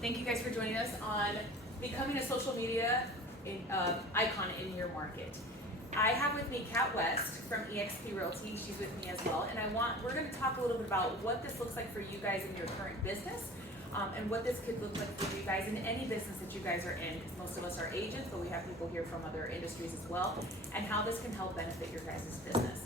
Thank you guys for joining us on becoming a social media icon in your market. I have with me Kat West from eXp Realty. She's with me as well, and we're going to talk a little bit about what this looks like for you guys in your current business, and what this could look like for you guys in any business that you guys are in. Because most of us are agents, but we have people here from other industries as well, and how this can help benefit your guys' business.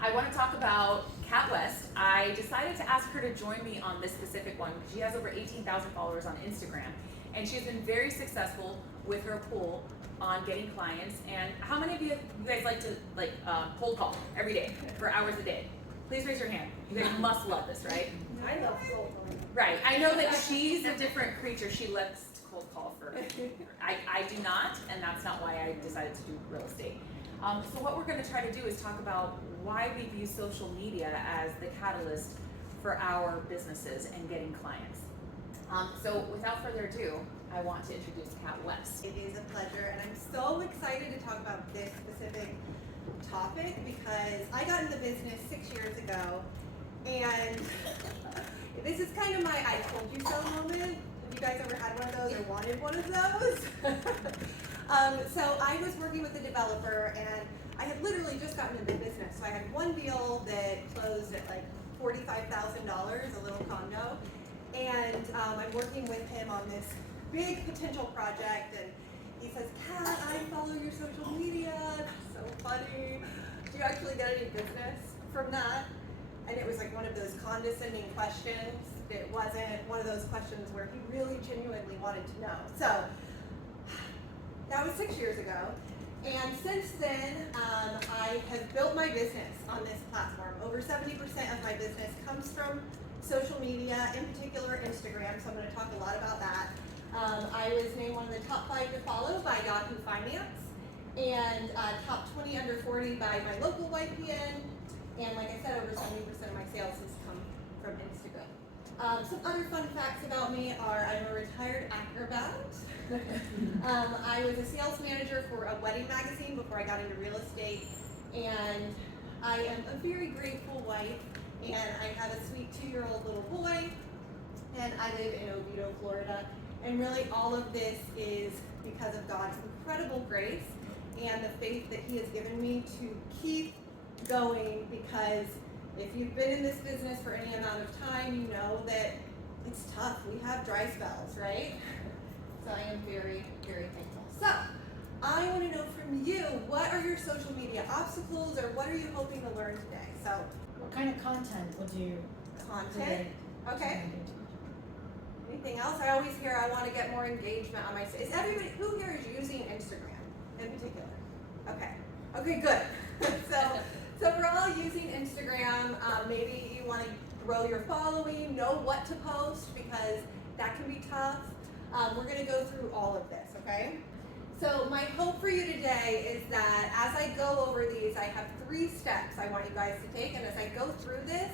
I want to talk about Kat West. I decided to ask her to join me on this specific one because she has over 18,000 followers on Instagram, and she's been very successful with her pool on getting clients. And how many of you guys like to cold call every day for hours a day? Please raise your hand. You guys must love this, right? I love cold calling. Right. I know that she's a different creature. She loves to cold call for. I do not, and that's not why I decided to do real estate. So what we're going to try to do is talk about why we view social media as the catalyst for our businesses and getting clients. So without further ado, I want to introduce Kat West. It is a pleasure, and I'm so excited to talk about this specific topic because I got into business 6 years ago, and this is kind of my I told you so moment. Have you guys ever had one of those or wanted one of those? So I was working with a developer, and I had literally just gotten into business. So I had one deal that closed at like $45,000, a little condo, and I'm working with him on this big potential project, and he says, "Kat, I follow your social media. It's so funny. Do you actually get any business from that?" And it was like one of those condescending questions. It wasn't one of those questions where he really genuinely wanted to know. So that was 6 years ago. And since then, I have built my business on this platform. Over 70% of my business comes from social media, in particular Instagram, so I'm going to talk a lot about that. I was named one of the top 5 to follow by Yahoo Finance, and top 20 under 40 by my local YPN, and like I said, over 70% of my sales has come from Instagram. Some other fun facts about me are I'm a retired acrobat. I was a sales manager for a wedding magazine before I got into real estate, and I am a very grateful wife, and I have a sweet 2-year-old little boy, and I live in Oviedo, Florida. And really all of this is because of God's incredible grace and the faith that He has given me to keep going, because if you've been in this business for any amount of time, you know that it's tough. We have dry spells, right? So I am very, very thankful. So I want to know from you, what are your social media obstacles, or what are you hoping to learn today? So what kind of content would you content? Okay. Anything else? I always hear I want to get more engagement on my site. Is everybody, who here is using Instagram in particular? Okay. Okay, good. So we're all using Instagram. Maybe you want to grow your following, know what to post, because that can be tough. We're going to go through all of this, okay? So my hope for you today is that as I go over these, I have 3 steps I want you guys to take, and as I go through this,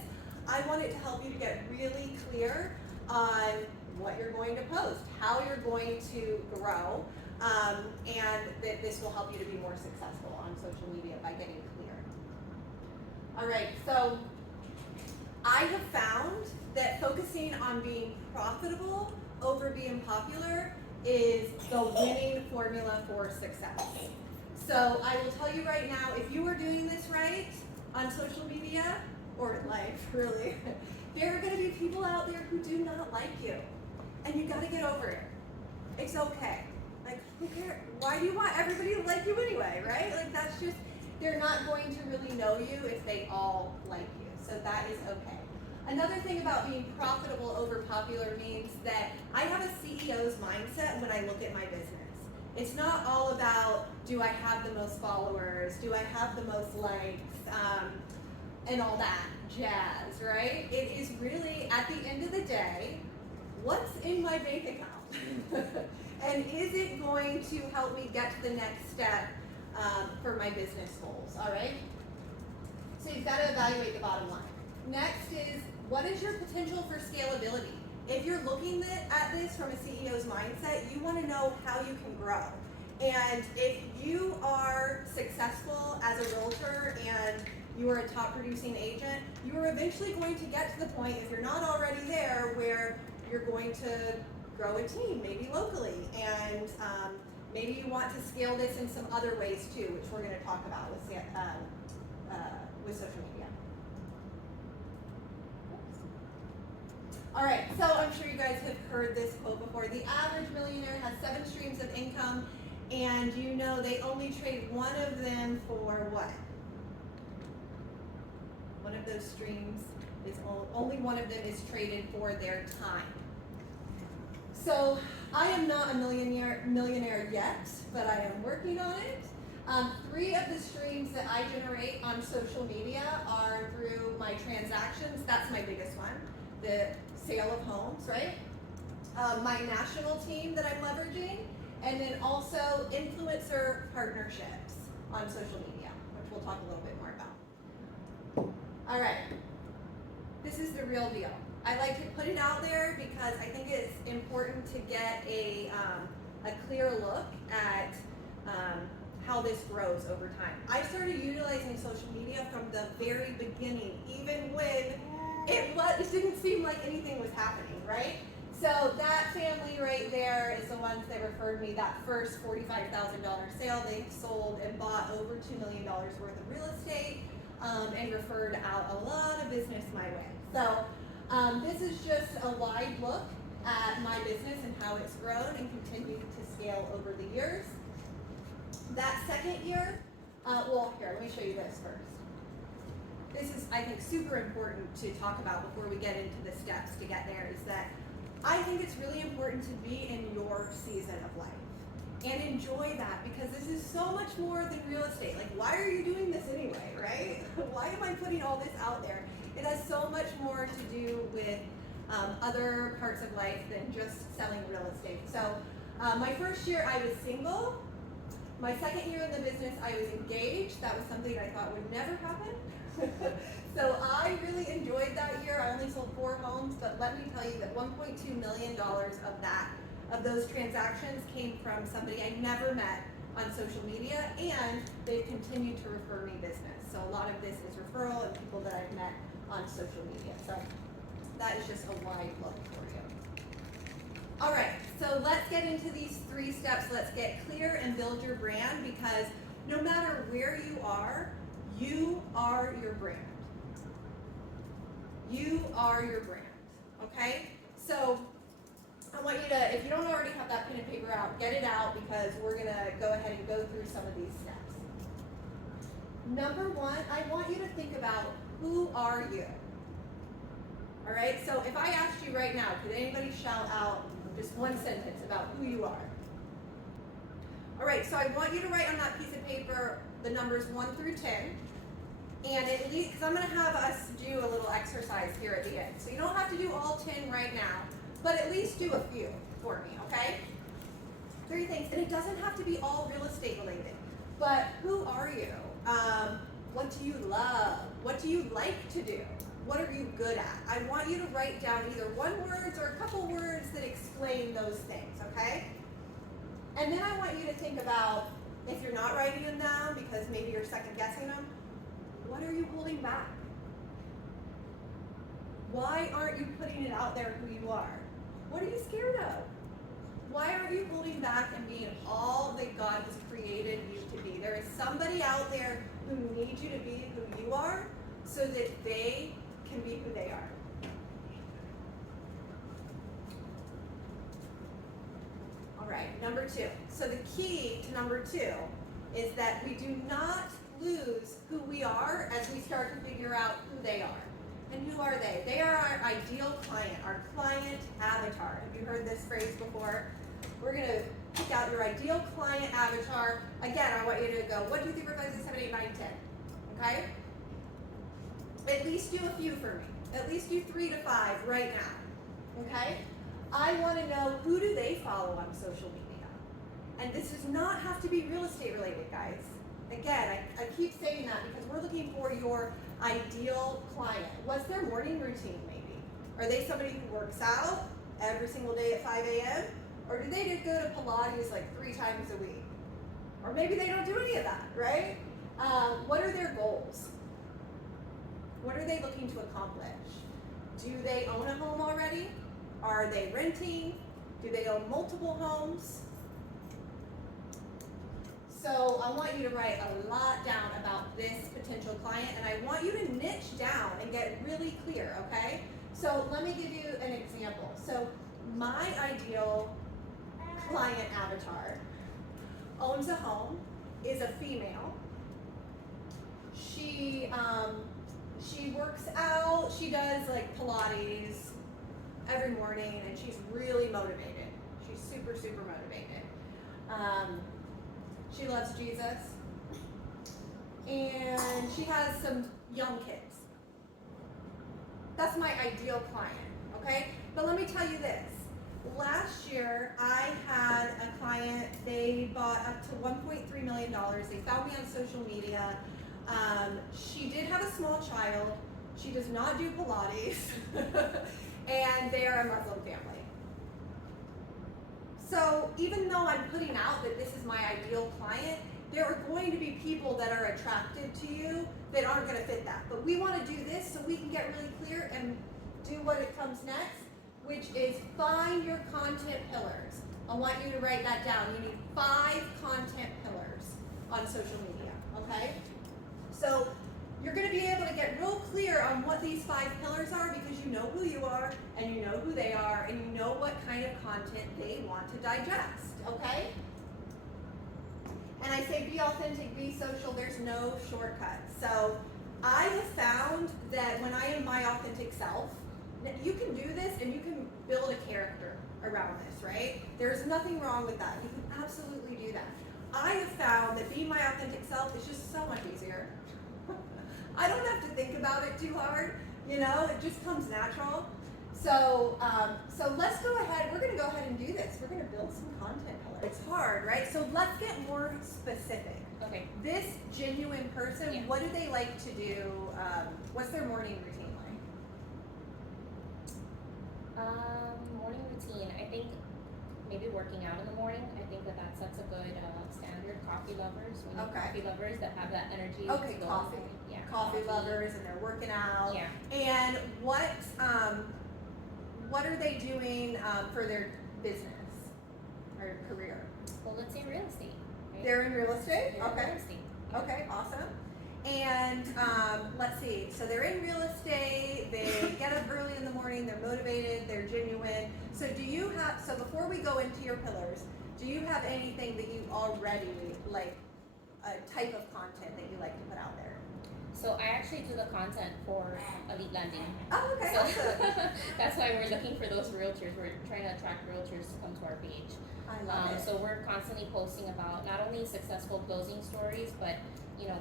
I want it to help you to get really clear on what you're going to post, how you're going to grow, and that this will help you to be more successful on social media by getting clear. All right, so I have found that focusing on being profitable over being popular is the winning formula for success. So I will tell you right now, if you are doing this right on social media, or in life, really, there are going to be people out there who do not like you. And you got to get over it. It's okay. Like, who cares? Why do you want everybody to like you anyway, right? Like, that's just, they're not going to really know you if they all like you. So that is okay. Another thing about being profitable over popular means that I have a CEO's mindset when I look at my business. It's not all about, do I have the most followers? Do I have the most likes? And all that jazz, right? It is really, at the end of the day, what's in my bank account? And is it going to help me get to the next step for my business goals, all right? So you've got to evaluate the bottom line. Next is, what is your potential for scalability? If you're looking at this from a CEO's mindset, you want to know how you can grow. And if you are successful as a realtor and you are a top producing agent, you are eventually going to get to the point, if you're not already there, where you're going to grow a team, maybe locally, and maybe you want to scale this in some other ways too, which we're going to talk about with social media. All right, so I'm sure you guys have heard this quote before. The average millionaire has 7 streams of income, and you know they only trade one of them for what? One of those streams is only one of them is traded for their time. So I am not a millionaire yet, but I am working on it. 3 of the streams that I generate on social media are through my transactions. That's my biggest one, the sale of homes, right? My national team that I'm leveraging, and then also influencer partnerships on social media, which we'll talk a little bit more about. All right, this is the real deal. I like to put it out there because I think it's important to get a clear look at how this grows over time. I started utilizing social media from the very beginning, even when it didn't seem like anything was happening, right? So that family right there is the ones that referred me that first $45,000 sale. They sold and bought over $2 million worth of real estate and referred out a lot of business my way. So this is just a wide look at my business and how it's grown and continued to scale over the years. That second year, here, let me show you this first. This is, I think, super important to talk about before we get into the steps to get there, is that I think it's really important to be in your season of life and enjoy that, because this is so much more than real estate. Like, why are you doing this anyway, right? Why am I putting all this out there? It has so much more to do with other parts of life than just selling real estate. So my first year I was single. My second year in the business I was engaged. That was something I thought would never happen. So I really enjoyed that year. I only sold 4 homes, but let me tell you that $1.2 million of those transactions came from somebody I never met on social media, and they've continued to refer me business. So a lot of this is referral and people that I've met on social media. So that is just a wide look for you. All right, so let's get into these 3 steps. Let's get clear and build your brand, because no matter where you are your brand. You are your brand, okay? So I want you to, if you don't already have that pen and paper out, get it out, because we're gonna go ahead and go through some of these steps. Number 1, I want you to think about, who are you? All right, so if I asked you right now, could anybody shout out just one sentence about who you are? All right, so I want you to write on that piece of paper the numbers 1 through 10. And at least, because I'm going to have us do a little exercise here at the end. So you don't have to do all 10 right now, but at least do a few for me, okay? 3 things, and it doesn't have to be all real estate related. But who are you? What do you love? What do you like to do? What are you good at? I want you to write down either 1 word or a couple words that explain those things, okay? And then I want you to think about, if you're not writing them down because maybe you're second guessing them, what are you holding back? Why aren't you putting it out there who you are? What are you scared of? Why aren't you holding back and being all that God has created you to be? There is somebody out there who needs you to be who you are so that they can be who they are. All right, number 2. So the key to number 2 is that we do not lose who we are as we start to figure out who they are. And who are they? They are our ideal client, our client avatar. Have you heard this phrase before? We're going to pick out your ideal client avatar. Again, I want you to go 1, 2, 3, 4, 5, 6, 7, 8, 9, 10. Okay? At least do a few for me. At least do 3 to 5 right now. Okay? I want to know, who do they follow on social media? And this does not have to be real estate related, guys. Again, I keep saying that because we're looking for your ideal client. What's their morning routine, maybe? Are they somebody who works out every single day at 5 a.m.? Or do they just go to Pilates like 3 times a week? Or maybe they don't do any of that, right? What are their goals? What are they looking to accomplish? Do they own a home already? Are they renting? Do they own multiple homes? So I want you to write a lot down about this potential client, and I want you to niche down and get really clear, okay? So let me give you an example. So my ideal client avatar owns a home, is a female. She works out, she does like Pilates every morning, and she's really motivated. She's super, super motivated. She loves Jesus, and she has some young kids. That's my ideal client, okay? But let me tell you this. Last year, I had a client, they bought up to $1.3 million. They found me on social media. She did have a small child. She does not do Pilates, and they are a Muslim family. So even though I'm putting out that this is my ideal client, there are going to be people that are attracted to you that aren't going to fit that. But we want to do this so we can get really clear and do what it comes next, which is find your content pillars. I want you to write that down. You need 5 content pillars on social media, okay? So you're going to be able to get real clear on what these 5 pillars are because you know who you are and you know who they are and you know what kind of content they want to digest, okay? And I say be authentic, be social, there's no shortcuts. So I have found that when I am my authentic self, you can do this and you can build a character around this, right? There's nothing wrong with that. You can absolutely do that. I have found that being my authentic self is just so much easier. I don't have to think about it too hard, you know, it just comes natural. So let's go ahead, we're gonna go ahead and do this. We're gonna build some content pillars. It's hard, right? So let's get more specific. Okay. This genuine person, Yeah. what do they like to do? What's their morning routine like? Morning routine. I think maybe working out in the morning. I think that sets a good standard. Coffee lovers. We need Okay. coffee lovers that have that energy. Okay, to go coffee. in the morning. Yeah. Coffee lovers and they're working out. Yeah. And what are they doing for their business or career? Well, let's say real estate. Right? They're in real estate? They're in Okay. real estate. Okay, awesome. And let's see, so they're in real estate, they get up early in the morning, they're motivated, they're genuine. So so before we go into your pillars, do you have anything that you already, like a type of content that you like to put out there? So I actually do the content for Elite Lending. Oh, okay, So awesome. that's why we're looking for those realtors. We're trying to attract realtors to come to our page. I love it. So we're constantly posting about not only successful closing stories, but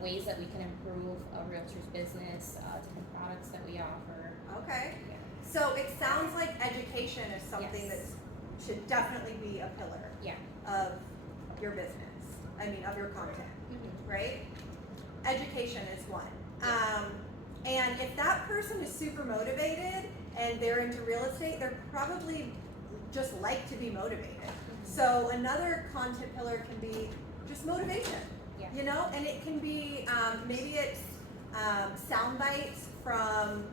ways that we can improve a realtor's business, different products that we offer. Okay. Yeah. So it sounds like education is something Yes. that should definitely be a pillar Yeah. of your business. I mean, of your content, Mm-hmm. right? Education is one. And if that person is super motivated and they're into real estate, they're probably just like to be motivated. So another content pillar can be just motivation. Yeah. You know, and it can be maybe it's sound bites from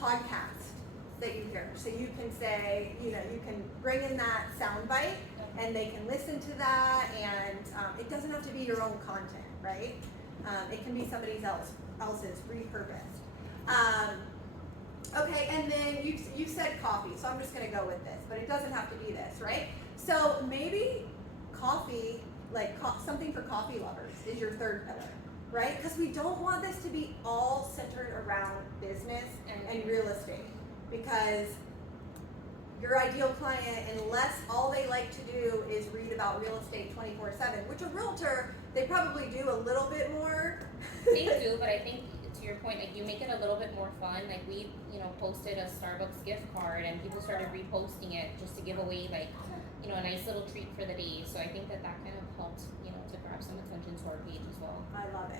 podcasts that you hear. So you can say, you can bring in that sound bite and they can listen to that, and it doesn't have to be your own content, right? It can be somebody else's repurposed. Okay, and then you said coffee, so I'm just gonna go with this, but it doesn't have to be this, right? So maybe coffee, like something for coffee lovers is your third pillar, right? Because we don't want this to be all centered around business and real estate, because your ideal client, unless all they like to do is read about real estate 24/7, which a realtor, they probably do a little bit more. They do, but I think to your point, like you make it a little bit more fun. Like we, posted a Starbucks gift card and people started reposting it just to give away like, a nice little treat for the day. So I think that kind of helped, to grab some attention to our page as well. I love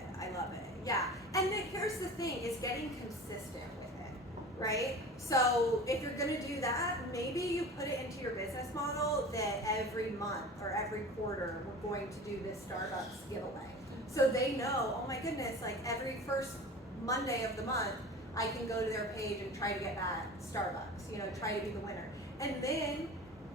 it, yeah. And then here's the thing, is getting consistent with it, right? So if you're gonna do that, maybe you put it into your business model that every month or every quarter, we're going to do this Starbucks giveaway. So they know, oh my goodness, like every first Monday of the month, I can go to their page and try to get that Starbucks, try to be the winner. And then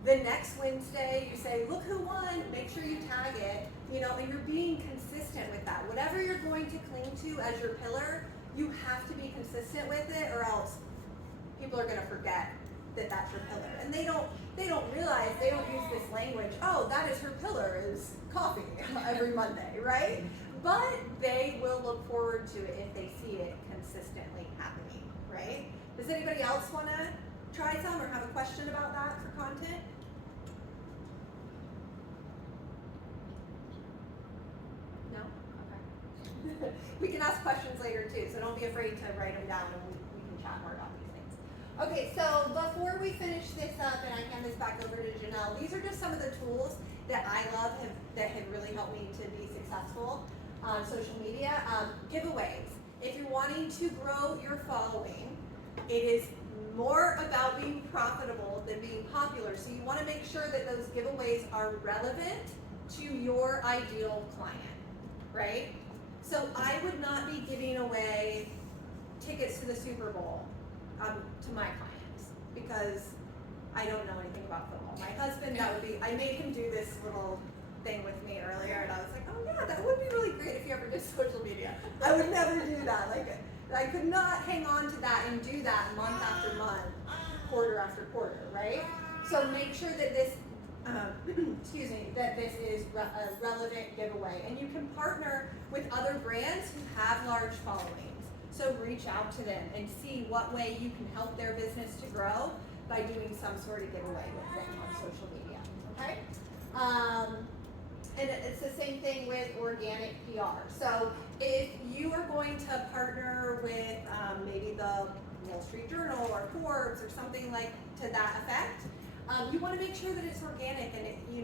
the next Wednesday, you say, look who won, make sure you tag it, you know, and you're being consistent with that. Whatever you're going to cling to as your pillar, you have to be consistent with it, or else people are gonna forget that that's your pillar. And they don't realize, they don't use this language, oh, that is her pillar, is coffee every Monday, right? But they will look forward to it if they see it consistently happening, right? Does anybody else wanna try some or have a question about that for content? No? Okay. We can ask questions later too, so don't be afraid to write them down and we can chat more about these things. Okay, so before we finish this up and I hand this back over to Janelle, these are just some of the tools that I love that have really helped me to be successful on social media. Giveaways. If you're wanting to grow your following, it is more about being profitable than being popular. So you want to make sure that those giveaways are relevant to your ideal client, right? So I would not be giving away tickets to the Super Bowl to my clients because I don't know anything about football. My husband, I made him do this little thing with me earlier, and I was like, oh yeah, that would be really great if you ever did social media. I would never do that. Like, I could not hang on to that and do that month after month, quarter after quarter, right? So make sure that this, that this is a relevant giveaway. And you can partner with other brands who have large followings. So reach out to them and see what way you can help their business to grow by doing some sort of giveaway with them on social media, okay? And it's the same thing with organic PR. So if you are going to partner with maybe the Wall Street Journal or Forbes or something like to that effect, you want to make sure that it's organic and you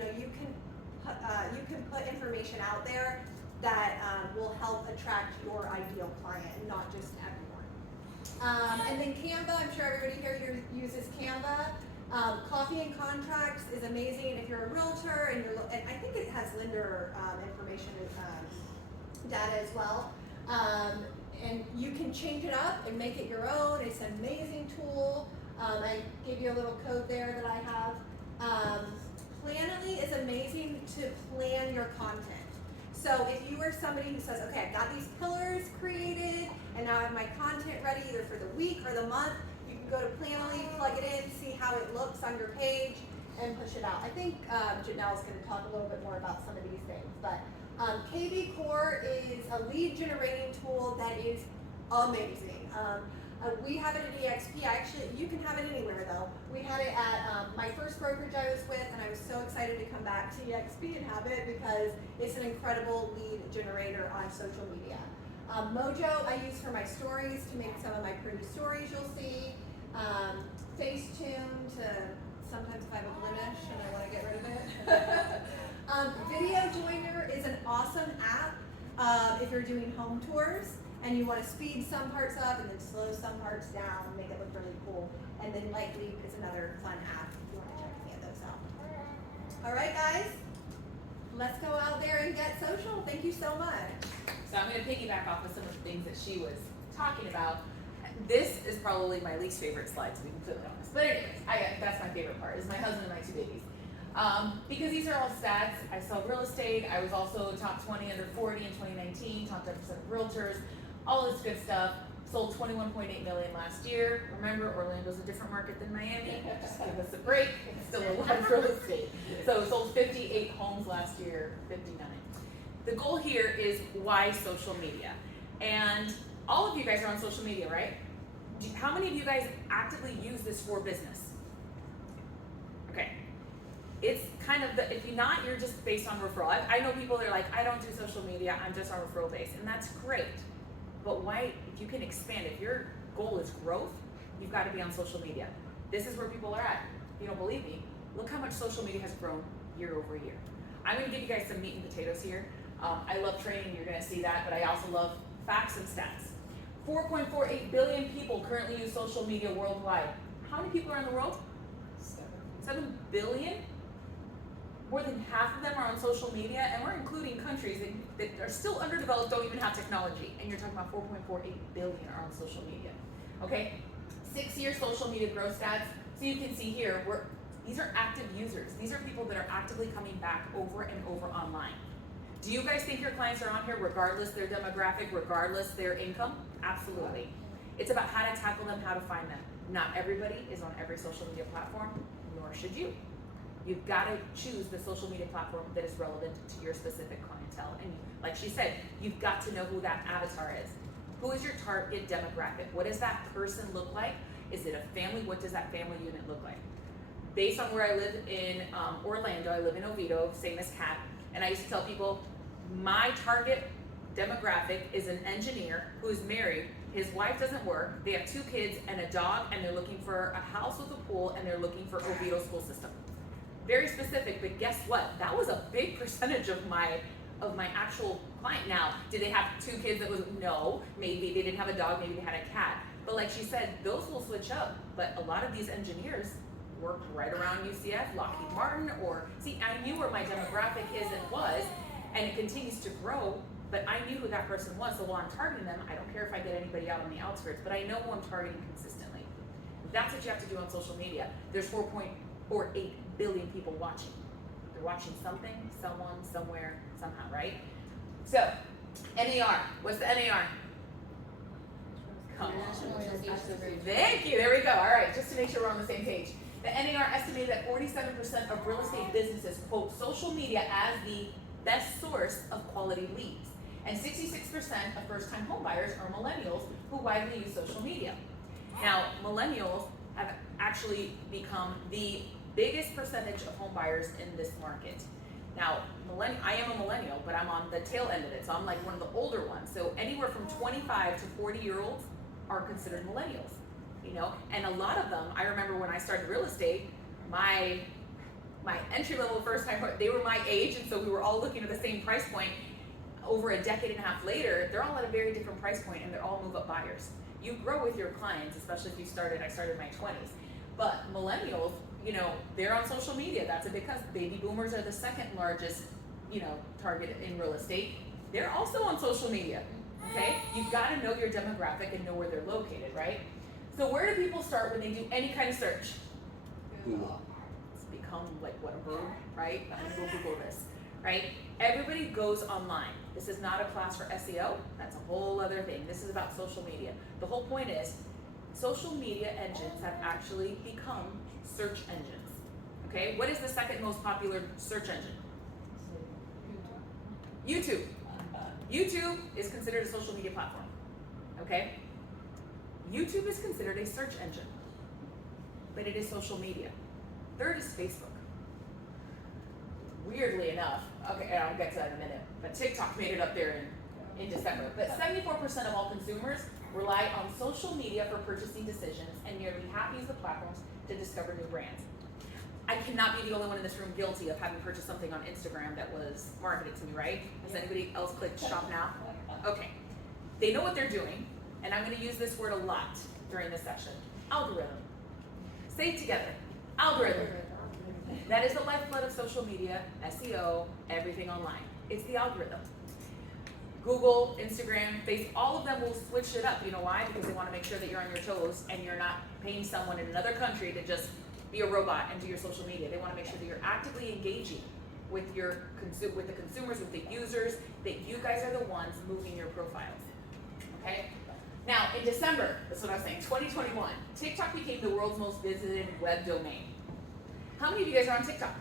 can put information out there that will help attract your ideal client and not just everyone. And then Canva, I'm sure everybody here uses Canva. Coffee and Contracts is amazing if you're a realtor and and I think it has lender information data as well. And you can change it up and make it your own. It's an amazing tool. I give you a little code there that I have. Planoly is amazing to plan your content. So if you are somebody who says, okay, I've got these pillars created and now I have my content ready either for the week or the month, you can go to Planoly, plug it in, see how it looks on your page, and push it out. I think Janelle's going to talk a little bit more about some of these things, but KV Core is a lead generating tool that is amazing. We have it at EXP. Actually, you can have it anywhere though. We had it at my first brokerage I was with, and I was so excited to come back to EXP and have it because it's an incredible lead generator on social media. Mojo I use for my stories to make some of my pretty stories you'll see. Facetune to sometimes if I have a blemish and I want to get rid of it. Video Joiner is an awesome app if you're doing home tours and you want to speed some parts up and then slow some parts down and make it look really cool. And then Lightleap is another fun app if you want to check any of those out. All right, guys, let's go out there and get social. Thank you so much. So I'm going to piggyback off of some of the things that she was talking about. This is probably my least favorite slide, to be completely honest. But anyways, that's my favorite part, is my husband and my two babies. Because these are all stats. I sell real estate. I was also top 20 under 40 in 2019, top 10% of realtors, all this good stuff. Sold 21.8 million last year. Remember, Orlando's a different market than Miami. Just give us a break. It's still a lot of real estate. So sold 58 homes last year, 59. The goal here is why social media. And all of you guys are on social media, right? How many of you guys actively use this for business? Okay. It's kind of if you're not, you're just based on referral. I know people that are like, I don't do social media, I'm just on referral base, and that's great. But why, if you can expand, if your goal is growth, you've got to be on social media. This is where people are at. If you don't believe me, look how much social media has grown year over year. I'm going to give you guys some meat and potatoes here. I love training, you're going to see that, but I also love facts and stats. 4.48 billion people currently use social media worldwide. How many people are in the world? 7 billion? More than half of them are on social media, and we're including countries that are still underdeveloped, don't even have technology, and you're talking about 4.48 billion are on social media. Okay, 6-year social media growth stats, So you can see here, these are active users. These are people that are actively coming back over and over online. Do you guys think your clients are on here regardless their demographic, regardless their income? Absolutely. It's about how to tackle them, how to find them. Not everybody is on every social media platform, nor should you. You've got to choose the social media platform that is relevant to your specific clientele. And like she said, you've got to know who that avatar is. Who is your target demographic? What does that person look like? Is it a family? What does that family unit look like? Based on where I live in Orlando, I live in Oviedo, same as Kat, and I used to tell people, my target demographic is an engineer who's married, his wife doesn't work, they have 2 kids and a dog, and they're looking for a house with a pool, and they're looking for Oviedo school system. Very specific, but guess what? That was a big percentage of my actual client. Now, did they have 2 kids that was, no, maybe they didn't have a dog, maybe they had a cat. But like she said, those will switch up, but a lot of these engineers worked right around UCF, Lockheed Martin, or, see, I knew where my demographic is and was, and it continues to grow, but I knew who that person was, so while I'm targeting them, I don't care if I get anybody out on the outskirts, but I know who I'm targeting consistently. That's what you have to do on social media. There's 4.48 billion people watching. They're watching something, someone, somewhere, somehow, right? So, NAR, what's the NAR? Come on. Thank you, there we go, all right, just to make sure we're on the same page. The NAR estimated that 47% of real estate businesses quote social media as the best source of quality leads. And 66% of first-time homebuyers are millennials who widely use social media. Now, millennials have actually become the biggest percentage of homebuyers in this market. Now, I am a millennial, but I'm on the tail end of it, so I'm like one of the older ones. So anywhere from 25 to 40-year-olds are considered millennials. You know, and a lot of them, I remember when I started real estate, my entry-level first-time, they were my age, and so we were all looking at the same price point. Over a decade and a half later, they're all at a very different price point, and they're all move-up buyers. You grow with your clients, especially if I started in my 20s. But millennials, you know, they're on social media. That's a big because baby boomers are the second largest, you know, target in real estate. They're also on social media, okay? You've got to know your demographic and know where they're located, right? So where do people start when they do any kind of search? Google. It's become like what a verb, right? I'm gonna go Google this, right? Everybody goes online. This is not a class for SEO. That's a whole other thing. This is about social media. The whole point is social media engines have actually become search engines, okay? What is the second most popular search engine? YouTube. YouTube is considered a social media platform, okay? YouTube is considered a search engine, but it is social media. Third is Facebook. Weirdly enough, okay, I'll get to that in a minute, but TikTok made it up there in December. But 74% of all consumers rely on social media for purchasing decisions, and nearly half use the platforms to discover new brands. I cannot be the only one in this room guilty of having purchased something on Instagram that was marketed to me, right? Has anybody else clicked shop now? Okay. They know what they're doing, and I'm going to use this word a lot during this session. Algorithm. Say it together. Algorithm. That is the lifeblood of social media, SEO, everything online. It's the algorithm. Google, Instagram, Facebook, all of them will switch it up. You know why? Because they want to make sure that you're on your toes and you're not paying someone in another country to just be a robot and do your social media. They want to make sure that you're actively engaging with with the consumers, with the users, that you guys are the ones moving your profiles. Okay? Now, in December, that's what I was saying, 2021, TikTok became the world's most visited web domain. How many of you guys are on TikTok?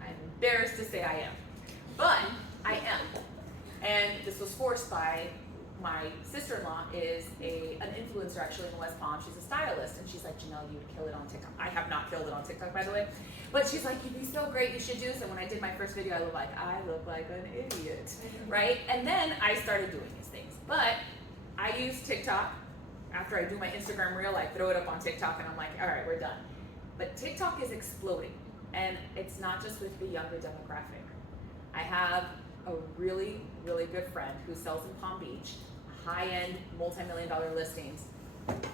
I'm embarrassed to say I am, but I am. And this was forced by my sister-in-law is an influencer actually in West Palm. She's a stylist, and she's like, Janelle, you would kill it on TikTok. I have not killed it on TikTok, by the way. But she's like, you'd be so great, you should do this. And when I did my first video, I look like an idiot, right? And then I started doing these things. But I use TikTok. After I do my Instagram reel, I throw it up on TikTok, and I'm like, all right, we're done. But TikTok is exploding, and it's not just with the younger demographic. I have a really, really good friend who sells in Palm Beach, high-end, multi-million-dollar listings,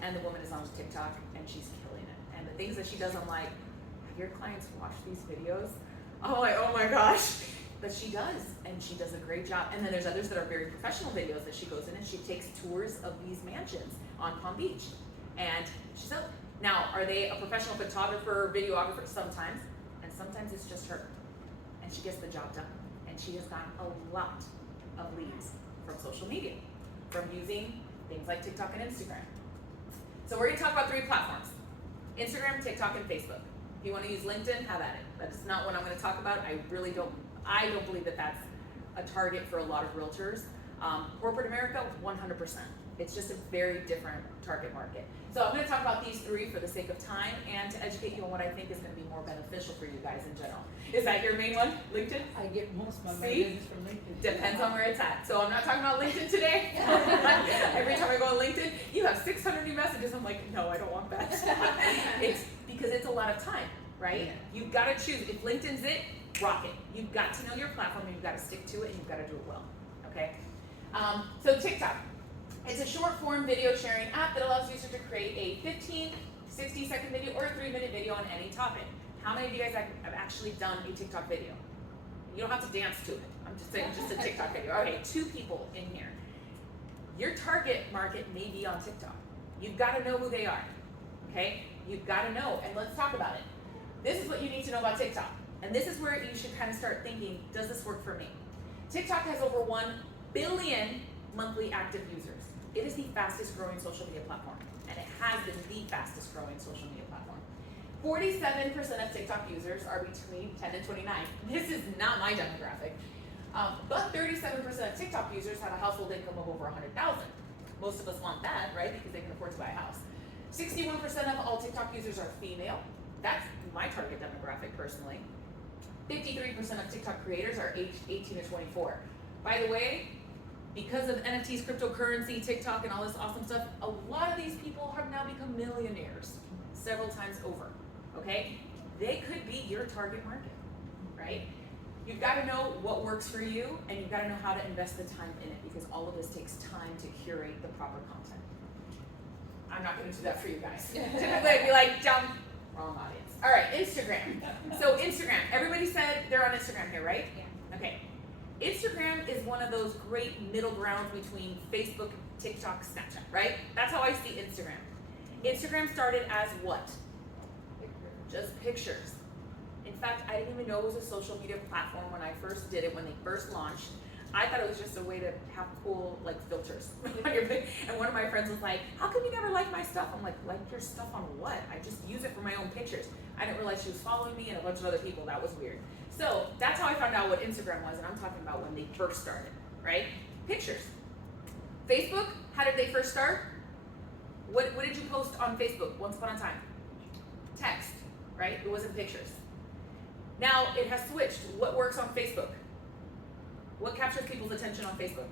and the woman is on TikTok, and she's killing it. And the things that she does, I'm like, have your clients watched these videos? I'm like, oh my gosh. But she does, and she does a great job. And then there's others that are very professional videos that she goes in and she takes tours of these mansions on Palm Beach. And she's Now, are they a professional photographer or videographer? Sometimes, and sometimes it's just her, and she gets the job done. And she has gotten a lot of leads from social media, from using things like TikTok and Instagram. So we're gonna talk about 3 platforms: Instagram, TikTok, and Facebook. If you wanna use LinkedIn, have at it. That's not what I'm gonna talk about. I don't believe that that's a target for a lot of realtors. Corporate America, 100%. It's just a very different target market. So I'm gonna talk about these 3 for the sake of time and to educate you on what I think is gonna be more beneficial for you guys in general. Is that your main one, LinkedIn? I get most of my See? business from LinkedIn. Depends on where it's at. So I'm not talking about LinkedIn today. Every time I go on LinkedIn, you have 600 new messages. I'm like, no, I don't want that. It's because it's a lot of time, right? Yeah. You've got to choose. If LinkedIn's it, rock it. You've got to know your platform and you've got to stick to it and you've got to do it well, okay? So TikTok. It's a short form video sharing app that allows users to create a 15, 60-second video or a 3-minute video on any topic. How many of you guys have actually done a TikTok video? You don't have to dance to it. I'm just saying, just a TikTok video. Okay, 2 people in here. Your target market may be on TikTok. You've got to know who they are, okay? You've got to know, and let's talk about it. This is what you need to know about TikTok. And this is where you should kind of start thinking, does this work for me? TikTok has over 1 billion monthly active users. It is the fastest growing social media platform, and it has been the fastest growing social media platform. 47% of TikTok users are between 10 and 29. This is not my demographic. But 37% of TikTok users have a household income of over 100,000. Most of us want that, right? Because they can afford to buy a house. 61% of all TikTok users are female. That's my target demographic personally. 53% of TikTok creators are aged 18 to 24. By the way, because of NFTs, cryptocurrency, TikTok, and all this awesome stuff, a lot of these people have now become millionaires several times over, okay? They could be your target market, right? You've got to know what works for you, and you've got to know how to invest the time in it, because all of this takes time to curate the proper content. I'm not going to do that for you guys. Typically, I'd be like, jump, wrong audience. All right, Instagram. So Instagram, everybody said they're on Instagram here, right? Yeah. Okay. Instagram is one of those great middle grounds between Facebook, TikTok, Snapchat, right? That's how I see Instagram. Instagram started as what? Just pictures. In fact, I didn't even know it was a social media platform when I first did it, when they first launched. I thought it was just a way to have cool, like, filters on your pic. And one of my friends was like, how come you never like my stuff? I'm like your stuff on what? I just use it for my own pictures. I didn't realize she was following me and a bunch of other people. That was weird. So that's how I found out what Instagram was, and I'm talking about when they first started, right? Pictures. Facebook, how did they first start? What did you post on Facebook once upon a time? Text, right? It wasn't pictures. Now it has switched. What works on Facebook? What captures people's attention on Facebook?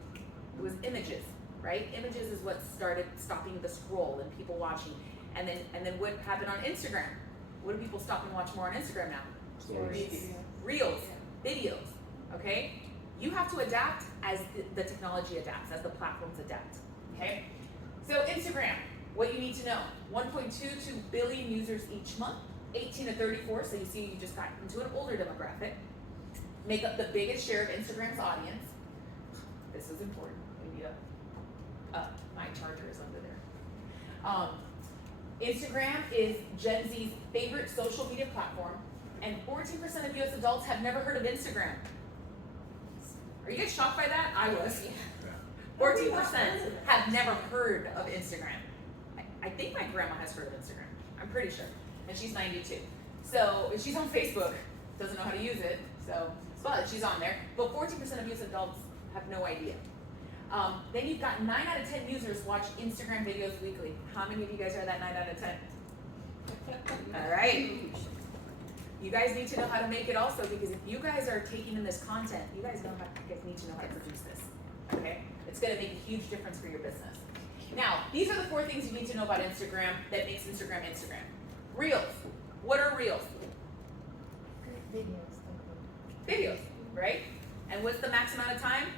It was images, right? Images is what started stopping the scroll and people watching. And then what happened on Instagram? What do people stop and watch more on Instagram now? Stories. Reels, videos, okay? You have to adapt as the technology adapts, as the platforms adapt, okay? So Instagram, what you need to know, 1.22 billion users each month, 18 to 34, so you see you just got into an older demographic, make up the biggest share of Instagram's audience. This is important, we need my charger is under there. Instagram is Gen Z's favorite social media platform, and 14% of US adults have never heard of Instagram. Are you guys shocked by that? I was. 14% have never heard of Instagram. I think my grandma has heard of Instagram. I'm pretty sure. And she's 92. So she's on Facebook, doesn't know how to use it, but she's on there. But 14% of US adults have no idea. Then you've got 9 out of 10 users watch Instagram videos weekly. How many of you guys are that 9 out of 10? All right. You guys need to know how to make it also, because if you guys are taking in this content, you guys need to know how to produce this, okay? It's gonna make a huge difference for your business. Now, these are the 4 things you need to know about Instagram that makes Instagram Instagram. Reels. What are Reels? Videos, right? And what's the max amount of time?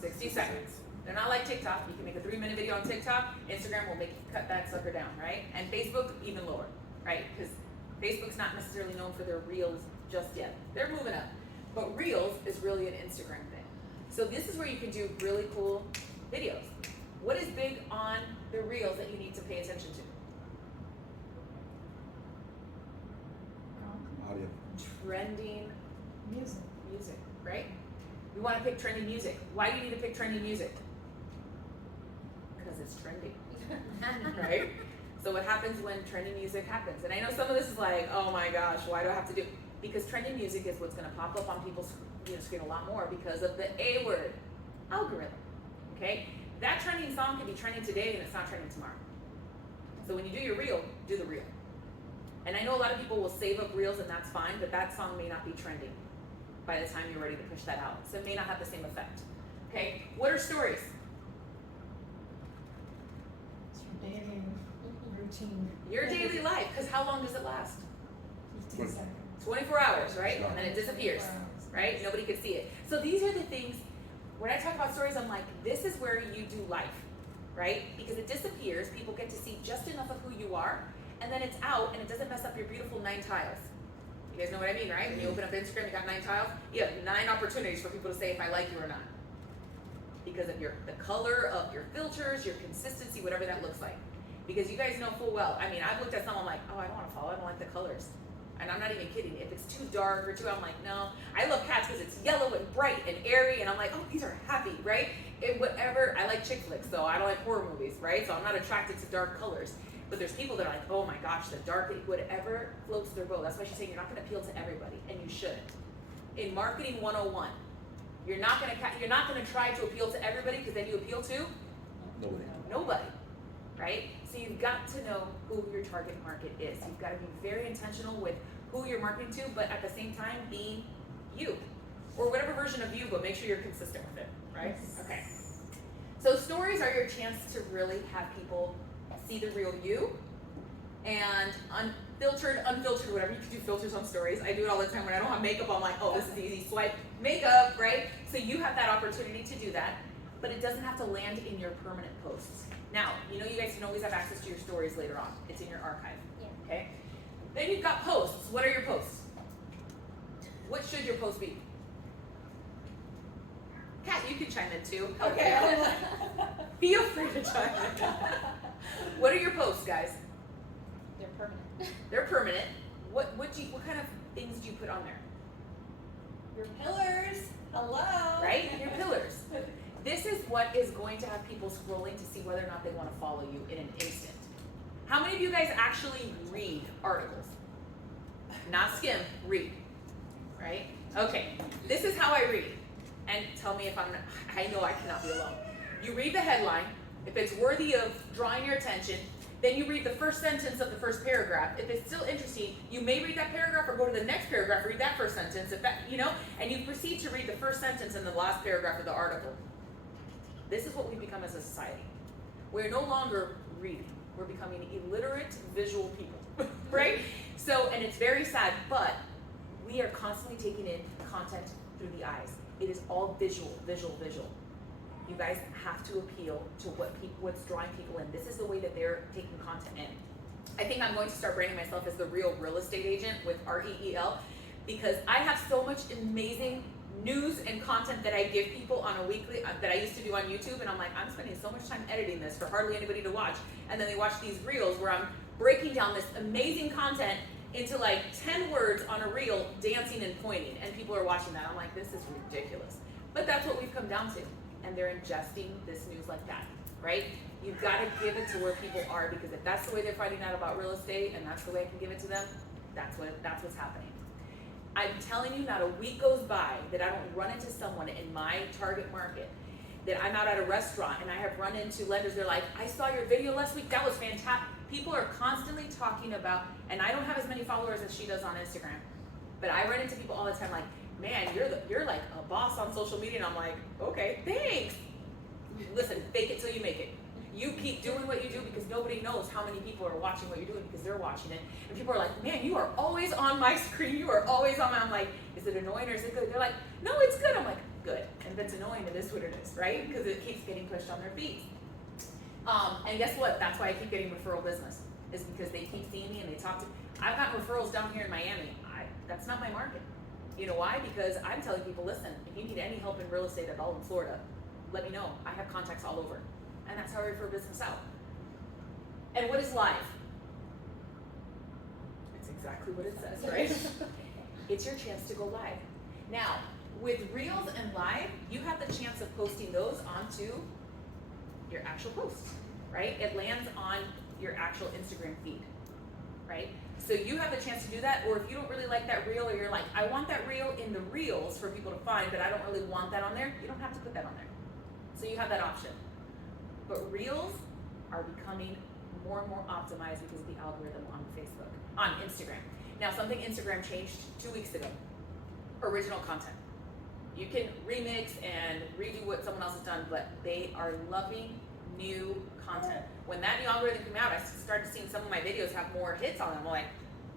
60 seconds. They're not like TikTok. You can make a 3-minute video on TikTok. Instagram will make you cut that sucker down, right? And Facebook, even lower, right? Because Facebook's not necessarily known for their Reels just yet. They're moving up. But Reels is really an Instagram thing. So this is where you can do really cool videos. What is big on the Reels that you need to pay attention to? trending Music. music, right? We want to pick trending music. Why do you need to pick trending music? Because it's trending, right? So what happens when trending music happens? And I know some of this is like, oh my gosh, why do I have to do? Because trending music is what's going to pop up on people's screen a lot more because of the A word, algorithm. Okay, that trending song can be trending today and it's not trending tomorrow. So when you do your reel, do the reel. And I know a lot of people will save up reels and that's fine, but that song may not be trending by the time you're ready to push that out. So it may not have the same effect. Okay, what are stories? It's your daily routine. Your daily life, because how long does it last? 15 seconds. 24 hours, right? And then it disappears, 24 hours. right? Nobody can see it. So these are the things, when I talk about stories, I'm like, this is where you do life, right? Because it disappears, people get to see just enough of who you are, and then it's out, and it doesn't mess up your beautiful 9 tiles. You guys know what I mean, right? When you open up Instagram, you got 9 tiles, you have 9 opportunities for people to say if I like you or not. Because of the color of your filters, your consistency, whatever that looks like. Because you guys know full well, I mean, I've looked at some, I'm like, oh, I don't want to follow, I don't like the colors. And I'm not even kidding. If it's too dark or too, I'm like, no. I love cats because it's yellow and bright and airy, and I'm like, oh, these are happy, right? Whatever, I like chick flicks, so I don't like horror movies, right? So I'm not attracted to dark colors. But there's people that are like, oh my gosh, the dark, whatever floats their boat. That's why she's saying you're not going to appeal to everybody, and you shouldn't. In marketing 101, you're not going to try to appeal to everybody because then you appeal to nobody, right? So you've got to know who your target market is. You've got to be very intentional with who you're marketing to, but at the same time, being you. Or whatever version of you, but make sure you're consistent with it, right? Okay. So stories are your chance to really have people see the real you, and unfiltered, whatever. You can do filters on stories. I do it all the time when I don't have makeup. I'm like, oh, this is easy. Swipe makeup, right? So you have that opportunity to do that, but it doesn't have to land in your permanent posts. Now, you know you guys can always have access to your stories later on. It's in your archive. Yeah. Okay. Then you've got posts. What are your posts? What should your post be? Kat, you can chime in too. Okay. Feel free to chime in. What are your posts, guys? They're permanent. They're permanent. What kind of things do you put on there? Your pillars. Hello. Right? Your pillars. This is what is going to have people scrolling to see whether or not they want to follow you in an instant. How many of you guys actually read articles? Not skim, read. Right? Okay. This is how I read. And tell me if I know I cannot be alone. You read the headline. If it's worthy of drawing your attention, then you read the first sentence of the first paragraph. If it's still interesting, you may read that paragraph or go to the next paragraph, read that first sentence, and you proceed to read the first sentence in the last paragraph of the article. This is what we've become as a society. We're no longer reading. We're becoming illiterate visual people, right? So, and it's very sad, but we are constantly taking in content through the eyes. It is all visual. You guys have to appeal to what's drawing people in. This is the way that they're taking content in. I think I'm going to start branding myself as the real estate agent with REEL, because I have so much amazing news and content that I give people on a weekly, that I used to do on YouTube, and I'm like, I'm spending so much time editing this for hardly anybody to watch. And then they watch these reels where I'm breaking down this amazing content into like 10 words on a reel, dancing and pointing, and people are watching that. I'm like, this is ridiculous. But that's what we've come down to. And they're ingesting this news like that, right? You've got to give it to where people are, because if that's the way they're finding out about real estate and that's the way I can give it to them, that's what's happening. I'm telling you, not a week goes by that I don't run into someone in my target market, that I'm out at a restaurant and I have run into lenders. They're like, I saw your video last week. That was fantastic. People are constantly talking about, and I don't have as many followers as she does on Instagram, but I run into people all the time like, man, you're like a boss on social media. And I'm like, okay, thanks. Listen, fake it till you make it. You keep doing what you do, because nobody knows how many people are watching what you're doing, because they're watching it. And people are like, man, you are always on my screen. You are always on my, I'm like, is it annoying or is it good? They're like, no, it's good. I'm like, good. And if it's annoying, it is what it is, right? Because it keeps getting pushed on their feed. And guess what? That's why I keep getting referral business, is because they keep seeing me and they talk to me. I've got referrals down here in Miami. That's not my market. You know why? Because I'm telling people, listen, if you need any help in real estate at all in Florida, let me know. I have contacts all over. And that's how I refer business out. And what is live? It's exactly what it says, right? it's your chance to go live. Now, with Reels and Live, you have the chance of posting those onto your actual post, right? It lands on your actual Instagram feed, right? So you have the chance to do that, or if you don't really like that reel, or you're like, I want that reel in the reels for people to find, but I don't really want that on there, you don't have to put that on there. So you have that option. But reels are becoming more and more optimized because of the algorithm on Facebook, on Instagram. Now, something Instagram changed 2 weeks ago, original content. You can remix and redo what someone else has done, but they are loving new content. When that new algorithm came out, I started seeing some of my videos have more hits on them. I'm like,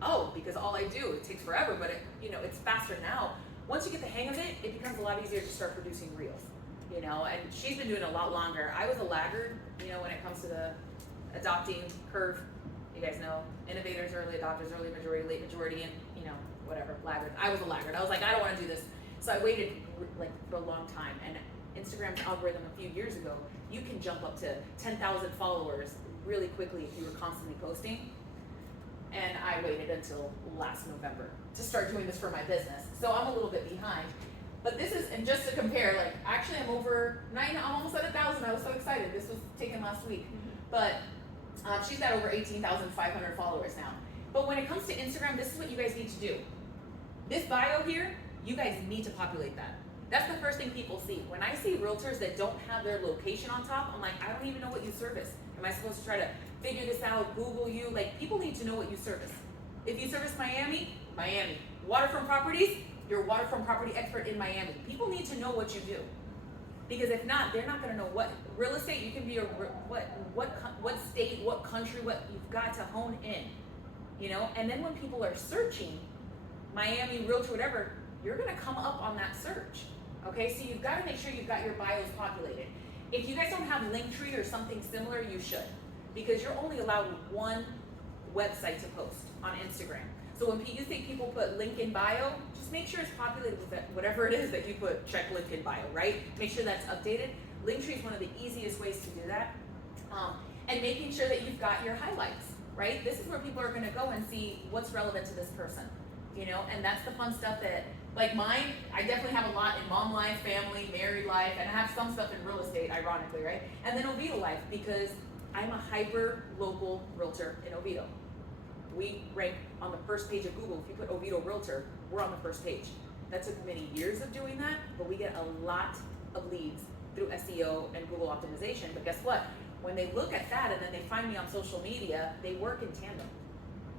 oh, because all I do, it takes forever, but it's faster now. Once you get the hang of it, it becomes a lot easier to start producing reels, and she's been doing it a lot longer. I was a laggard, when it comes to the adopting curve. You guys know, innovators, early adopters, early majority, late majority, and whatever, laggard. I was a laggard. I was like, I don't want to do this. So I waited for a long time, and Instagram's algorithm a few years ago, you can jump up to 10,000 followers really quickly if you were constantly posting. And I waited until last November to start doing this for my business. So I'm a little bit behind. But this is, and just to compare, actually I'm over I'm almost at 1,000. I was so excited. This was taken last week. But she's got over 18,500 followers now. But when it comes to Instagram, this is what you guys need to do. This bio here, you guys need to populate that. That's the first thing people see. When I see realtors that don't have their location on top, I'm like, I don't even know what you service. Am I supposed to try to figure this out, Google you? People need to know what you service. If you service Miami, Miami. Waterfront properties, you're a waterfront property expert in Miami. People need to know what you do. Because if not, they're not gonna know what real estate. You can be what state, what country, what you've got to hone in, And then when people are searching Miami realtor, whatever, you're gonna come up on that search. Okay, so you've got to make sure you've got your bios populated. If you guys don't have Linktree or something similar, you should, because you're only allowed one website to post on Instagram. So when you think people put link in bio, just make sure it's populated with whatever it is that you put, check link in bio, right? Make sure that's updated. Linktree is one of the easiest ways to do that. And making sure that you've got your highlights, right? This is where people are gonna go and see what's relevant to this person, and that's the fun stuff that, mine, I definitely have a lot in mom life, family, married life, and I have some stuff in real estate, ironically, right? And then Oviedo life, because I'm a hyper local realtor in Oviedo. We rank on the first page of Google. If you put Oviedo realtor, we're on the first page. That took many years of doing that, but we get a lot of leads through SEO and Google optimization. But guess what? When they look at that and then they find me on social media, they work in tandem.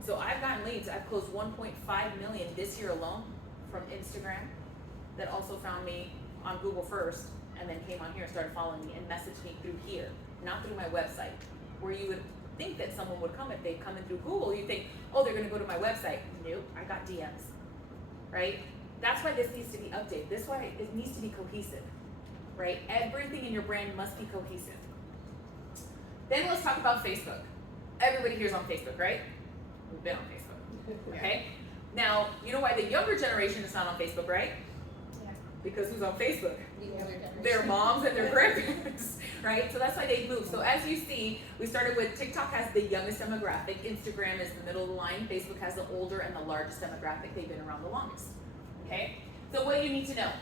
So I've gotten leads. I've closed 1.5 million this year alone from Instagram that also found me on Google first and then came on here and started following me and messaged me through here, not through my website, where you would think that someone would come if they come in through Google. You think, oh, they're gonna go to my website. Nope, I got DMs, right? That's why this needs to be updated. This why it needs to be cohesive, right? Everything in your brand must be cohesive. Then let's talk about Facebook. Everybody here's on Facebook, right? We've been on Facebook, okay? Now, you know why the younger generation is not on Facebook, right? Yeah. Because who's on Facebook? The older generation. Their moms and their grandparents, right? So that's why they moved. So as you see, we started with TikTok has the youngest demographic, Instagram is the middle of the line, Facebook has the older and the largest demographic. They've been around the longest, okay? So what do you need to know?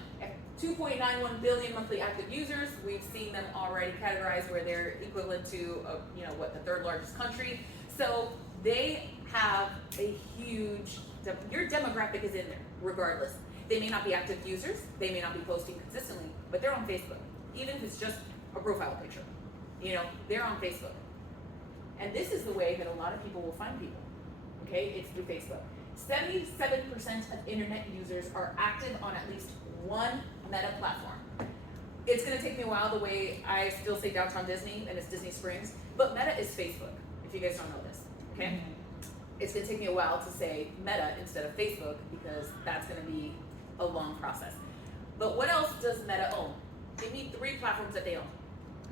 2.91 billion monthly active users. We've seen them already categorized where they're equivalent to, the third largest country. So they have a huge, your demographic is in there regardless. They may not be active users, they may not be posting consistently, but they're on Facebook. Even if it's just a profile picture, they're on Facebook. And this is the way that a lot of people will find people, okay? It's through Facebook. 77% of internet users are active on at least one Meta platform. It's gonna take me a while, the way I still say Downtown Disney, and it's Disney Springs, but Meta is Facebook, if you guys don't know this, okay? It's gonna take me a while to say Meta instead of Facebook, because that's gonna be a long process. But what else does Meta own? Give me 3 platforms that they own.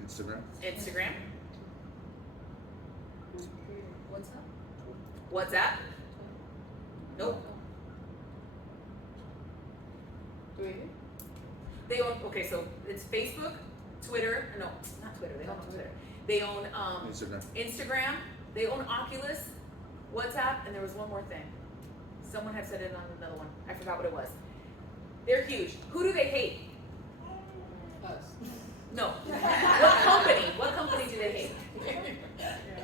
Instagram. Instagram. What's up? WhatsApp. Nope. They own, okay, so it's Facebook, Twitter, no, not Twitter, they don't own Twitter. They own Instagram. Instagram, they own Oculus, WhatsApp, and there was one more thing. Someone had said it on another one. I forgot what it was. They're huge. Who do they hate? Us. No. What company? What company do they hate?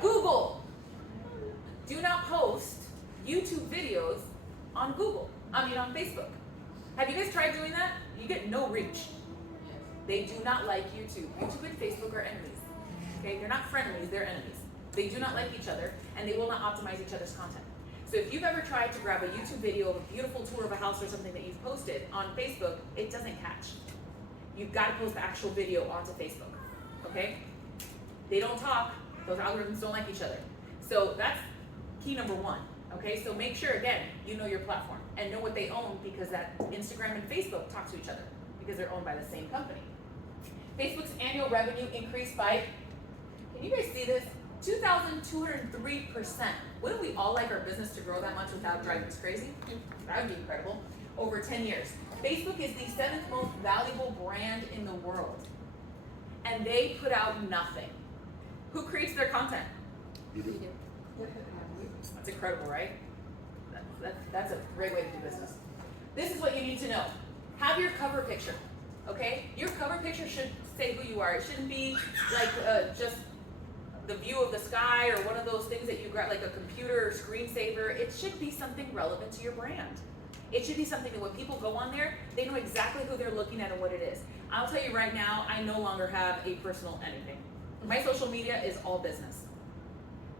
Google. Do not post YouTube videos on on Facebook. Have you guys tried doing that? You get no reach. They do not like YouTube. YouTube and Facebook are enemies. Okay, they're not frenemies, they're enemies. They do not like each other, and they will not optimize each other's content. So if you've ever tried to grab a YouTube video of a beautiful tour of a house or something that you've posted on Facebook, it doesn't catch. You've got to post the actual video onto Facebook, okay? They don't talk, those algorithms don't like each other. So that's key number one, okay? So make sure, again, you know your platform and know what they own, because that Instagram and Facebook talk to each other because they're owned by the same company. Facebook's annual revenue increased by, can you guys see this? 2,203%. Wouldn't we all like our business to grow that much without driving us crazy? That would be incredible. Over 10 years. Facebook is the 7th most valuable brand in the world. And they put out nothing. Who creates their content? We do. That's incredible, right? That's a great way to do business. This is what you need to know. Have your cover picture, okay? Your cover picture should say who you are. It shouldn't be like just the view of the sky or one of those things that you grab, like a computer screensaver. It should be something relevant to your brand. It should be something that when people go on there, they know exactly who they're looking at and what it is. I'll tell you right now, I no longer have a personal anything. My social media is all business.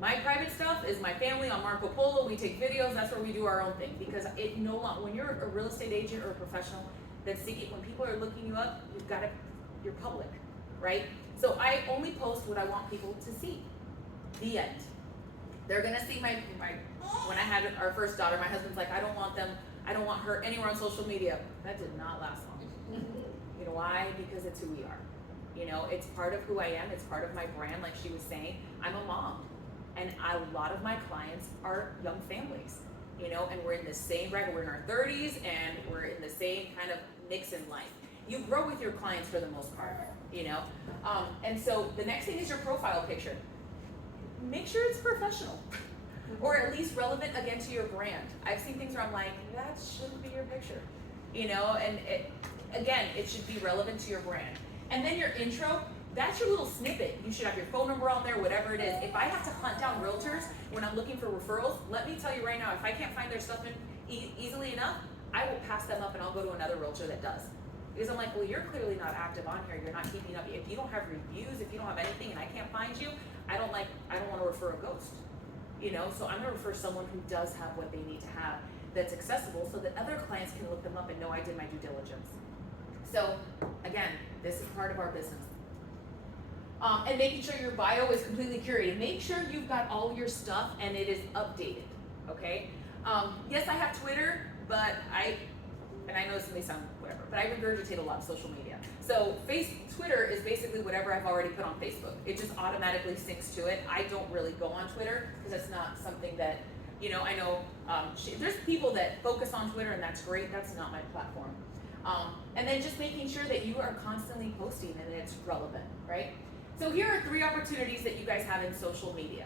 My private stuff is my family on Marco Polo. We take videos. That's where we do our own thing, because it no longer, when you're a real estate agent or a professional that's seeking, when people are looking you up, you're public, right? So I only post what I want people to see. The end. They're gonna see my when I had our first daughter, my husband's like, I don't want her anywhere on social media. That did not last long. You know why? Because it's who we are. You know, it's part of who I am. It's part of my brand. Like she was saying, I'm a mom, and a lot of my clients are young families. You know, and we're in the same bracket. We're in our 30s, and we're in the same kind of mix in life. You grow with your clients for the most part. You know, and so the next thing is your profile picture. Make sure it's professional, or at least relevant again to your brand. I've seen things where I'm like, that shouldn't be your picture, you know, and it should be relevant to your brand. And then your intro, that's your little snippet. You should have your phone number on there, whatever it is. If I have to hunt down realtors when I'm looking for referrals, let me tell you right now, if I can't find their stuff easily enough, I will pass them up and I'll go to another realtor that does. Because I'm like, well, you're clearly not active on here. You're not keeping up. If you don't have reviews, if you don't have anything, and I can't find you, I don't want to refer a ghost. You know, so I'm gonna refer someone who does have what they need to have that's accessible, so that other clients can look them up and know I did my due diligence. So again, this is part of our business. And making sure your bio is completely curated. Make sure you've got all your stuff and it is updated. Okay. Yes, I have Twitter, but I know this may sound whatever, but I regurgitate a lot of social media. So Twitter is basically whatever I've already put on Facebook. It just automatically syncs to it. I don't really go on Twitter because it's not something that, you know, I know there's people that focus on Twitter and that's great. That's not my platform. And then just making sure that you are constantly posting and it's relevant, right? So here are 3 opportunities that you guys have in social media.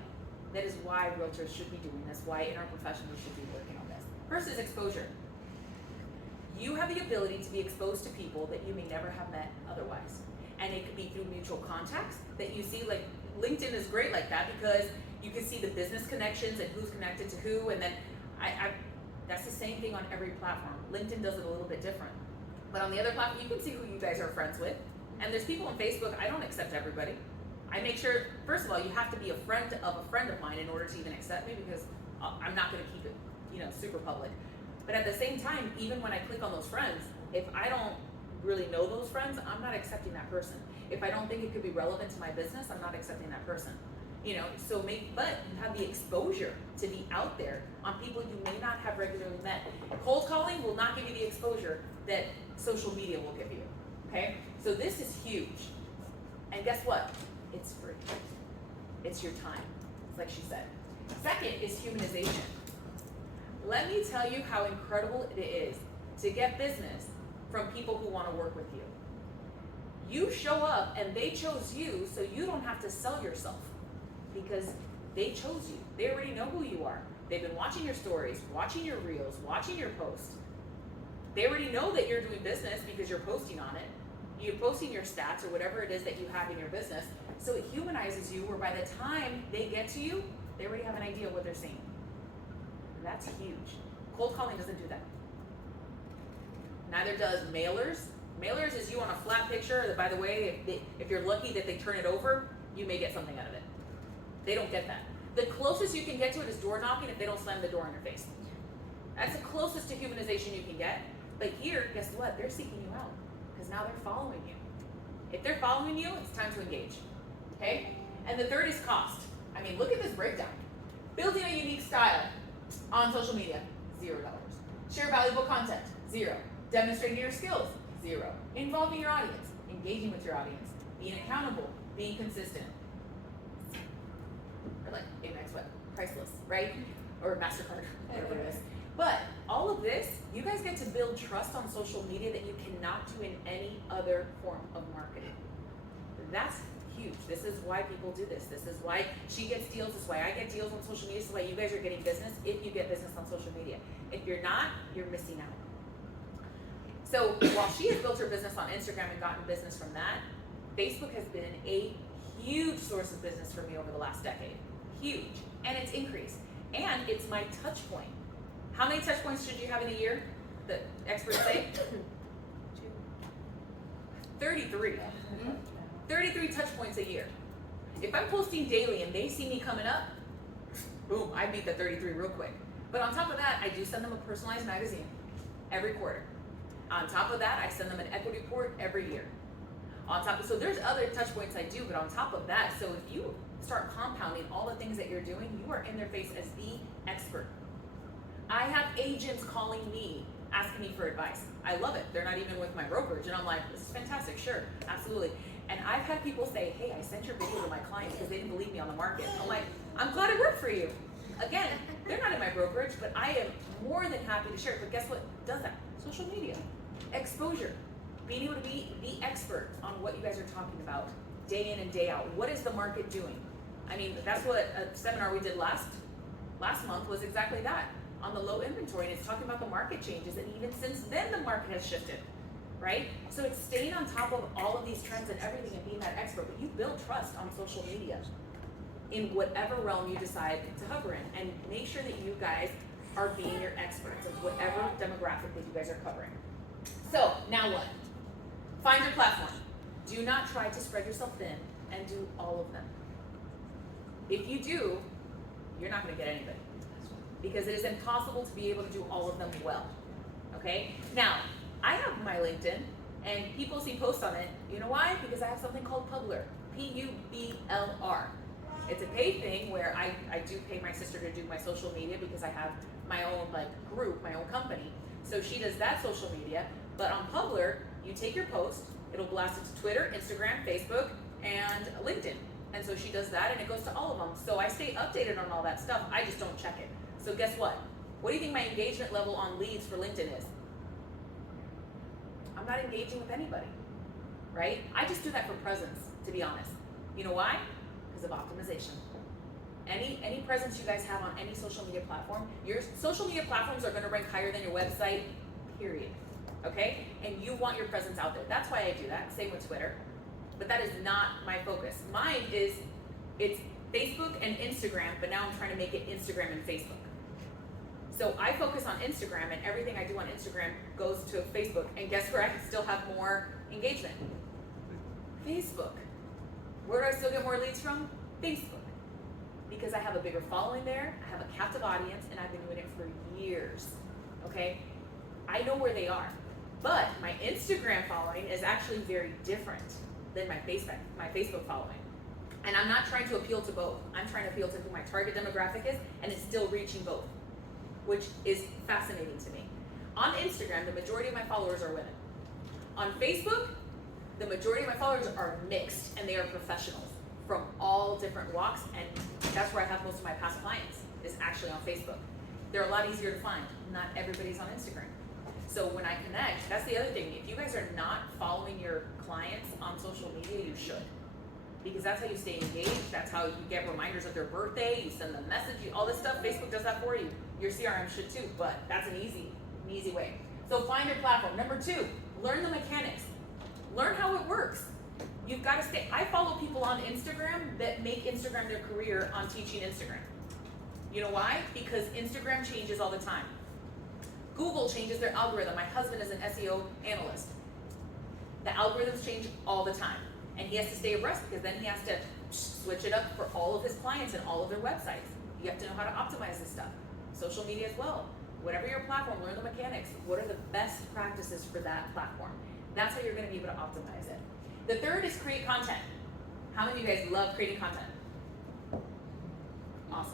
That is why realtors should be doing this, why in our profession we should be working on this. First is exposure. You have the ability to be exposed to people that you may never have met otherwise. And it could be through mutual contacts that you see, like LinkedIn is great like that because you can see the business connections and who's connected to who, and then that's the same thing on every platform. LinkedIn does it a little bit different. But on the other platform, you can see who you guys are friends with. And there's people on Facebook, I don't accept everybody. I make sure, first of all, you have to be a friend of mine in order to even accept me, because I'm not gonna keep it, you know, super public. But at the same time, even when I click on those friends, if I don't really know those friends, I'm not accepting that person. If I don't think it could be relevant to my business, I'm not accepting that person. You know, but you have the exposure to be out there on people you may not have regularly met. Cold calling will not give you the exposure that social media will give you, okay? So this is huge. And guess what? It's free. It's your time, it's like she said. Second is humanization. Let me tell you how incredible it is to get business from people who want to work with you. You show up and they chose you, so you don't have to sell yourself because they chose you. They already know who you are. They've been watching your stories, watching your reels, watching your posts. They already know that you're doing business because you're posting on it. You're posting your stats or whatever it is that you have in your business. So it humanizes you where by the time they get to you, they already have an idea of what they're seeing. And that's huge. Cold calling doesn't do that. Neither does mailers. Mailers is you on a flat picture that, by the way, if you're lucky that they turn it over, you may get something out of it. They don't get that. The closest you can get to it is door knocking if they don't slam the door in your face. That's the closest to humanization you can get. But here, guess what? They're seeking you out because now they're following you. If they're following you, it's time to engage. Okay? And the third is cost. I mean, look at this breakdown. Building a unique style on social media, $0. Share valuable content, 0. Demonstrating your skills, 0. Involving your audience, engaging with your audience, being accountable, being consistent. Or like Amex, what? Priceless, right? Or MasterCard, whatever it is. But all of this, you guys get to build trust on social media that you cannot do in any other form of marketing. That's huge. This is why people do this. This is why she gets deals. This is why I get deals on social media. This is why you guys are getting business if you get business on social media. If you're not, you're missing out. So while she has built her business on Instagram and gotten business from that, Facebook has been a huge source of business for me over the last decade. Huge. And it's increased. And it's my touch point. How many touch points should you have in a year? The experts say? 33. 33 touch points a year. If I'm posting daily and they see me coming up, boom, I beat the 33 real quick. But on top of that, I do send them a personalized magazine every quarter. On top of that, I send them an equity report every year. So there's other touch points I do, but on top of that, so if you start compounding all the things that you're doing, you are in their face as the expert. I have agents calling me, asking me for advice. I love it. They're not even with my brokerage. And I'm like, this is fantastic. Sure, absolutely. And I've had people say, hey, I sent your video to my clients because they didn't believe me on the market. I'm like, I'm glad it worked for you. Again, they're not in my brokerage, but I am more than happy to share it. But guess what does that? Social media. Exposure. Being able to be the expert on what you guys are talking about day in and day out. What is the market doing? I mean, that's what a seminar we did last month was exactly that. On the low inventory, and it's talking about the market changes, and even since then the market has shifted, right? So it's staying on top of all of these trends and everything and being that expert, but you build trust on social media in whatever realm you decide to hover in, and make sure that you guys are being your experts of whatever demographic that you guys are covering. So now what? Find your platform. Do not try to spread yourself thin and do all of them. If you do, you're not going to get anybody. Because it is impossible to be able to do all of them well, okay? Now, I have my LinkedIn, and people see posts on it. You know why? Because I have something called Publer, P-U-B-L-R. It's a paid thing where I do pay my sister to do my social media because I have my own group, my own company. So she does that social media, but on Publer, you take your post, it'll blast it to Twitter, Instagram, Facebook, and LinkedIn. And so she does that, and it goes to all of them. So I stay updated on all that stuff, I just don't check it. So guess what? What do you think my engagement level on leads for LinkedIn is? I'm not engaging with anybody, right? I just do that for presence, to be honest. You know why? Because of optimization. Any presence you guys have on any social media platform, your social media platforms are gonna rank higher than your website, period, okay? And you want your presence out there. That's why I do that, same with Twitter. But that is not my focus. Mine is, it's Facebook and Instagram, but now I'm trying to make it Instagram and Facebook. So I focus on Instagram, and everything I do on Instagram goes to Facebook. And guess where I still have more engagement? Facebook. Where do I still get more leads from? Facebook. Because I have a bigger following there, I have a captive audience, and I've been doing it for years, okay? I know where they are. But my Instagram following is actually very different than my Facebook following. And I'm not trying to appeal to both. I'm trying to appeal to who my target demographic is, and it's still reaching both, which is fascinating to me. On Instagram, the majority of my followers are women. On Facebook, the majority of my followers are mixed, and they are professionals from all different walks, and that's where I have most of my past clients, is actually on Facebook. They're a lot easier to find. Not everybody's on Instagram. So when I connect, that's the other thing. If you guys are not following your clients on social media, you should. because that's how you stay engaged. That's how you get reminders of their birthday. You send them message. All this stuff, Facebook does that for you. Your CRM should too, but that's an easy way. So find your platform. Number 2, learn the mechanics. Learn how it works. You've got to stay. I follow people on Instagram that make Instagram their career on teaching Instagram. You know why? Because Instagram changes all the time. Google changes their algorithm. My husband is an SEO analyst. The algorithms change all the time. And he has to stay abreast because then he has to switch it up for all of his clients and all of their websites. You have to know how to optimize this stuff. Social media as well. Whatever your platform, learn the mechanics. What are the best practices for that platform? That's how you're going to be able to optimize it. The third is create content. How many of you guys love creating content? Awesome.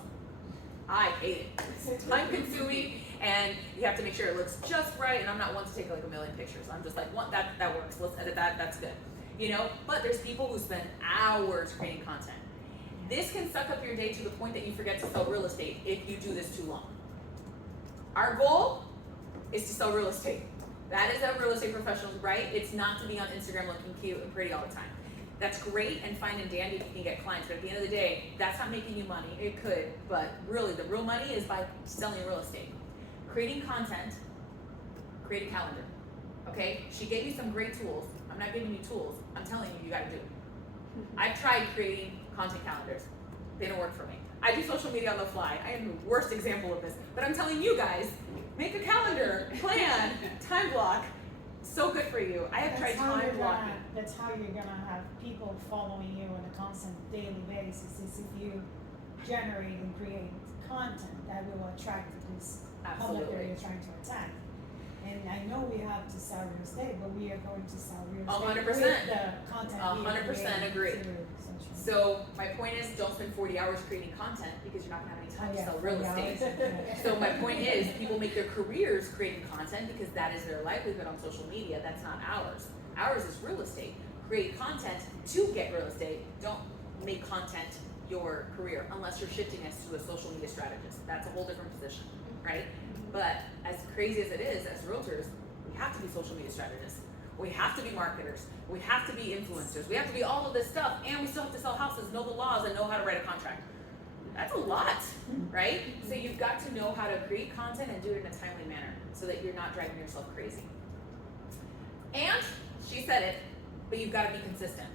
I hate it. It's time consuming and you have to make sure it looks just right, and I'm not one to take like a million pictures. I'm just like, that works. Let's edit that, that's good. You know, but there's people who spend hours creating content. This can suck up your day to the point that you forget to sell real estate if you do this too long. Our goal is to sell real estate. That is what real estate professionals, right? It's not to be on Instagram looking cute and pretty all the time. That's great and fine and dandy if you can get clients, but at the end of the day, that's not making you money. It could, but really the real money is by selling real estate. Creating content, create a calendar, okay? She gave you some great tools. I'm not giving you tools. I'm telling you, you gotta do it. I've tried creating content calendars. They don't work for me. I do social media on the fly. I am the worst example of this, but I'm telling you guys, make a calendar, plan, time block. So good for you. I have tried time blocking. That's how you're gonna have people following you on a constant daily basis, is if you generate and create content that will attract this public that you're trying to attack. And I know we have to sell real estate, but we are going to sell real estate 100%. with the content. 100% agree. So my point is, don't spend 40 hours creating content because you're not gonna have any time to sell real estate. So my point is, people make their careers creating content because that is their livelihood on social media. That's not ours. Ours is real estate. Create content to get real estate. Don't make content your career unless you're shifting us to a social media strategist. That's a whole different position, right? But as crazy as it is, as realtors, we have to be social media strategists. We have to be marketers. We have to be influencers. We have to be all of this stuff, and we still have to sell houses, know the laws, and know how to write a contract. That's a lot, right? So you've got to know how to create content and do it in a timely manner so that you're not driving yourself crazy. And she said it, but you've got to be consistent.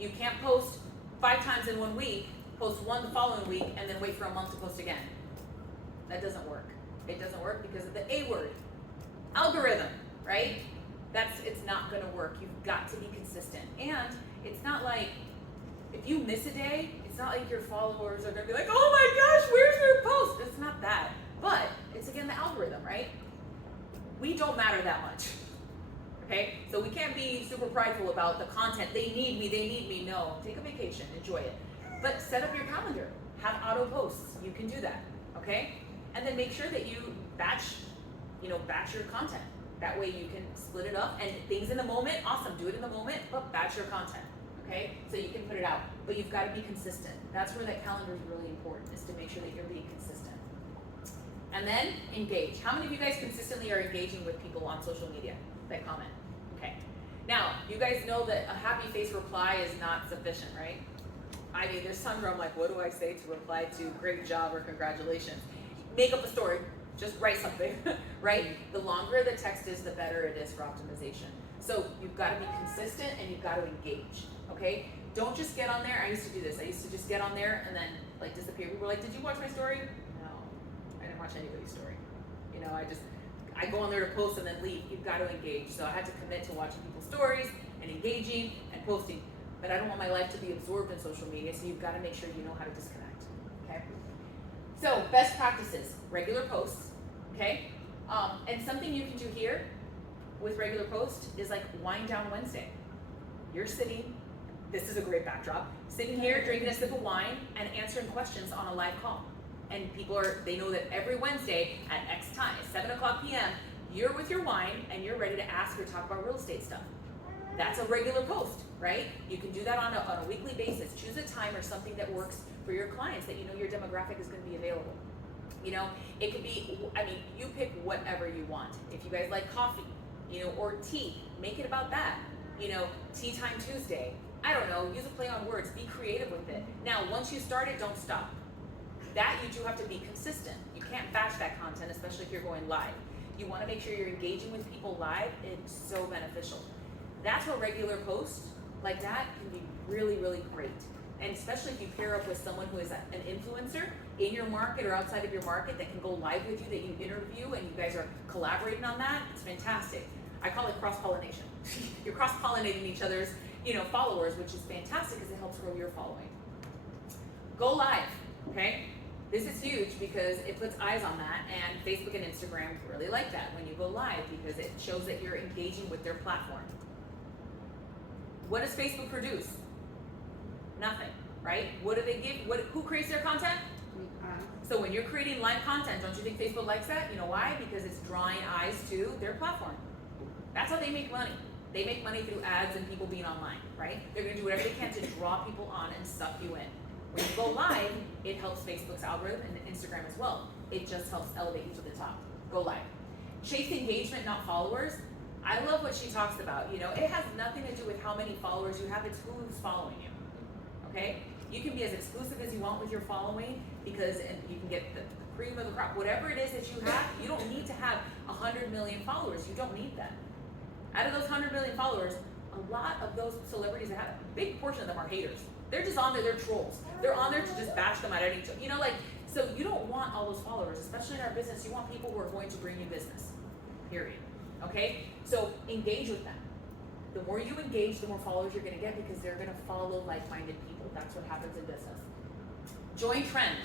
You can't post 5 times in 1 week, post 1 the following week, and then wait for a month to post again. That doesn't work. It doesn't work because of the A word, algorithm, right? It's not gonna work. You've got to be consistent. And it's not like, if you miss a day, it's not like your followers are gonna be like, oh my gosh, where's their post? It's not that. But it's again the algorithm, right? We don't matter that much. Okay? So we can't be super prideful about the content. They need me. No, take a vacation, enjoy it. But set up your calendar. Have auto posts. You can do that. Okay? And then make sure that you batch your content. That way you can split it up and things in the moment, awesome, do it in the moment, but batch your content, okay? So you can put it out, but you've got to be consistent. That's where that calendar is really important, is to make sure that you're being consistent. And then engage. How many of you guys consistently are engaging with people on social media that comment? Okay. Now, you guys know that a happy face reply is not sufficient, right? I mean, there's times where I'm like, what do I say to reply to great job or congratulations? Make up a story. Just write something, right? The longer the text is, the better it is for optimization. So you've got to be consistent and you've got to engage, okay? Don't just get on there. I used to do this. I used to just get on there and then like disappear. People were like, did you watch my story? No, I didn't watch anybody's story. You know, I go on there to post and then leave. You've got to engage. So I had to commit to watching people's stories and engaging and posting. But I don't want my life to be absorbed in social media, so you've got to make sure you know how to disconnect, okay? So, best practices, regular posts, okay? And something you can do here with regular posts is like Wind Down Wednesday. You're sitting, this is a great backdrop, sitting here drinking a sip of wine and answering questions on a live call. And they know that every Wednesday at X time, 7:00 p.m., you're with your wine and you're ready to ask or talk about real estate stuff. That's a regular post, right? You can do that on a weekly basis. Choose a time or something that works for your clients that you know your demographic is going to be available. You know, it could be, I mean, you pick whatever you want. If you guys like coffee, you know, or tea, make it about that. You know, Tea Time Tuesday, I don't know, use a play on words, be creative with it. Now, once you start it, don't stop. That you do have to be consistent. You can't batch that content, especially if you're going live. You wanna make sure you're engaging with people live, it's so beneficial. That's where regular posts like that can be really, really great. And especially if you pair up with someone who is an influencer in your market or outside of your market that can go live with you, that you interview, and you guys are collaborating on that, it's fantastic. I call it cross-pollination. You're cross-pollinating each other's, followers, which is fantastic because it helps grow your following. Go live, okay? This is huge because it puts eyes on that, and Facebook and Instagram really like that when you go live because it shows that you're engaging with their platform. What does Facebook produce? Nothing, right? What do they give? Who creates their content? So when you're creating live content, don't you think Facebook likes that? You know why? Because it's drawing eyes to their platform. That's how they make money. They make money through ads and people being online, right? They're gonna do whatever they can to draw people on and suck you in. When you go live, it helps Facebook's algorithm and Instagram as well. It just helps elevate you to the top. Go live. Chase engagement, not followers. I love what she talks about. It has nothing to do with how many followers you have, it's who's following you. Okay? You can be as exclusive as you want with your following because you can get the cream of the crop. Whatever it is that you have, you don't need to have 100 million followers. You don't need that. Out of those 100 million followers, a lot of those celebrities that have a big portion of them are haters. They're just on there, they're trolls. They're on there to just bash them out at each other. So you don't want all those followers, especially in our business. You want people who are going to bring you business, period. Okay? So engage with them. The more you engage, the more followers you're gonna get because they're gonna follow like-minded people. That's what happens in business. Join trends.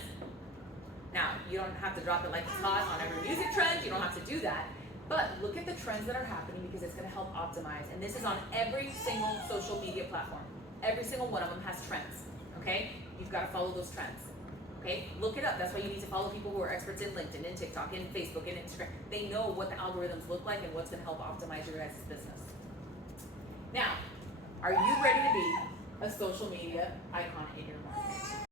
Now, you don't have to drop it like it's hot on every music trend. You don't have to do that. But look at the trends that are happening because it's gonna help optimize. And this is on every single social media platform. Every single one of them has trends, okay? You've gotta follow those trends, okay? Look it up. That's why you need to follow people who are experts in LinkedIn, in TikTok, in Facebook, in Instagram. They know what the algorithms look like and what's gonna help optimize your guys' business. Now, are you ready to be a social media icon in your market?